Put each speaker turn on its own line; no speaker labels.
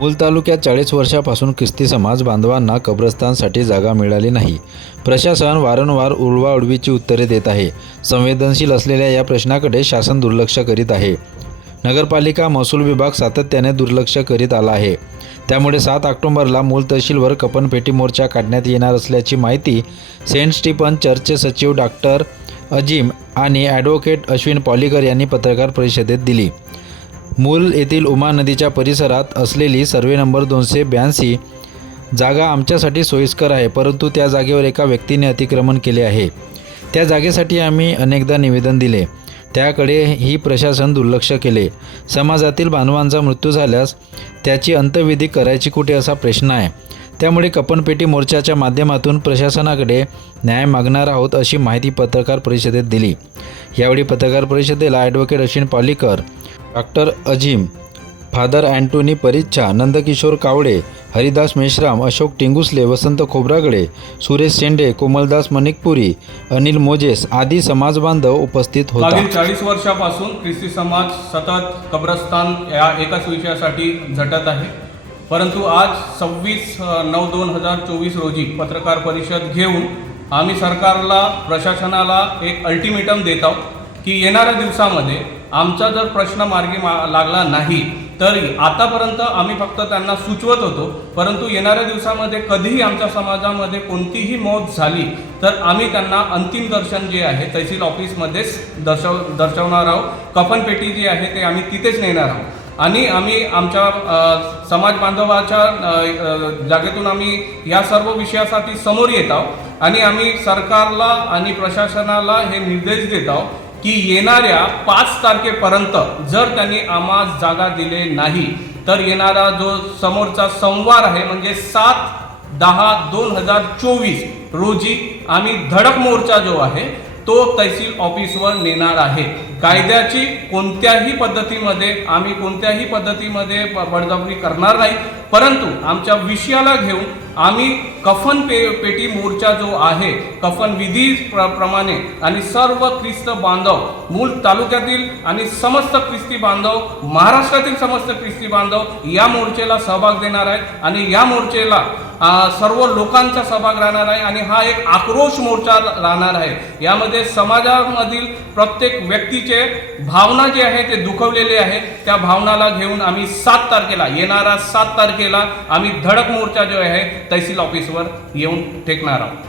मूल तालुक्यात चाळीस वर्षापासून ख्रिस्ती समाज बांधवांना कब्रस्तानसाठी जागा मिळाली नाही. प्रशासन वारंवार उडवाउडवीची उत्तरे देत आहे. संवेदनशील असलेल्या या प्रश्नाकडे शासन दुर्लक्ष करीत आहे. नगरपालिका महसूल विभाग सातत्याने दुर्लक्ष करीत आला आहे. त्यामुळे सात ऑक्टोबरला मूल तहसीलवर कपनपेटी मोर्चा काढण्यात येणार असल्याची माहिती सेंट स्टीफन चर्चचे सचिव डॉक्टर अजिम आणि ॲडव्होकेट अश्विन पॉलिकर यांनी पत्रकार परिषदेत दिली. मूल येथील उमा नदीच्या परिसरात असलेली सर्वे नंबर दोनशे ब्याऐंशी जागा आमच्यासाठी सोयीस्कर आहे परंतु त्या जागेवर एका व्यक्तीने अतिक्रमण केले आहे. त्या जागेसाठी आम्ही अनेकदा निवेदन दिले. त्याकडे ही प्रशासन दुर्लक्ष केले. समाजातील बांधवांचा मृत्यू झाल्यास त्याची अंत्यविधी करायची कुठे असा प्रश्न आहे? त्यामुळे कपनपेटी मोर्चाच्या माध्यमातून प्रशासनाकडे न्याय मागणार आहोत अशी माहिती पत्रकार परिषदेत दिली. यावेळी पत्रकार परिषदेला advocate Ashwin Palikar doctor Ajim father Antony Paricha Nandkishor Kawade Haridas Meshram Ashok Tingusle Vasant Khobragade Suresh Shende Komaldas Manikpuri Anil Moses आदी समाजबांधव उपस्थित होता.
मागील चाळीस वर्षापासून ख्रिस्ती समाज सतत कब्रस्तान या एकाच विषयासाठी झटत आहे. परंतु आज सव्वीस नऊ दोन हजार चोवीस रोजी पत्रकार परिषद घेऊन आम्ही सरकारला प्रशासनाला एक अल्टिमेटम देत आहोत. की येणाऱ्या दिवसामध्ये आमचा जर प्रश्न मार्गी मा लागला नाही तर आतापर्यंत आम्ही फक्त त्यांना सुचवत होतो परंतु येणाऱ्या दिवसामध्ये कधीही आमच्या समाजामध्ये कोणतीही मौत झाली तर आम्ही त्यांना अंतिम दर्शन जे आहे तहसील ऑफिसमध्येच दर्शव दर्शवणार आहोत. कफनपेटी जी आहे ते आम्ही तिथेच नेणार आहोत. आणि आम्ही आमच्या समाज बांधवाच्या जागेतून आम्ही या सर्व विषयासाठी समोर येत आहोत. आणि आम्ही सरकारला आणि प्रशासनाला हे निर्देश देत आहोत की येणाऱ्या पाच तारखेपर्यंत जर त्यांनी आम्हाला जागा दिले नाही तर येणारा जो समोरचा सोमवार आहे म्हणजे सात दहा दोन हजार चोवीस रोजी आम्ही धडक मोर्चा जो आहे तो तहसील ऑफिसवर नेणार आहे. कायद्याची कोणत्याही पद्धतीमध्ये आम्ही कोणत्याही पद्धतीमध्ये बडजावणी बळजबरी करणार नाही. परंतु आमच्या विषयाला घेऊन आम्ही कफन पे पेटी मोर्चा जो आहे कफन विधी प्र प्रमाणे आणि सर्व ख्रिस्त बांधव मूल तालुक्यातील आणि समस्त ख्रिस्ती बांधव महाराष्ट्रातील समस्त ख्रिस्ती बांधव या मोर्चेला सहभाग देणार आहेत. आणि या मोर्चेला सर्व लोकांचा सहभाग राहणार आहे आणि हा एक आक्रोश मोर्चा राहणार आहे. यामध्ये समाजामधील प्रत्येक व्यक्तीचे भावना जे आहे ते दुखवलेले आहे. त्या भावनाला घेऊन आम्ही सात तारखेला येणारा सात तारखेला आम्ही धडक मोर्चा जो आहे तहसील ऑफिसवर येऊन टेकणार आहोत.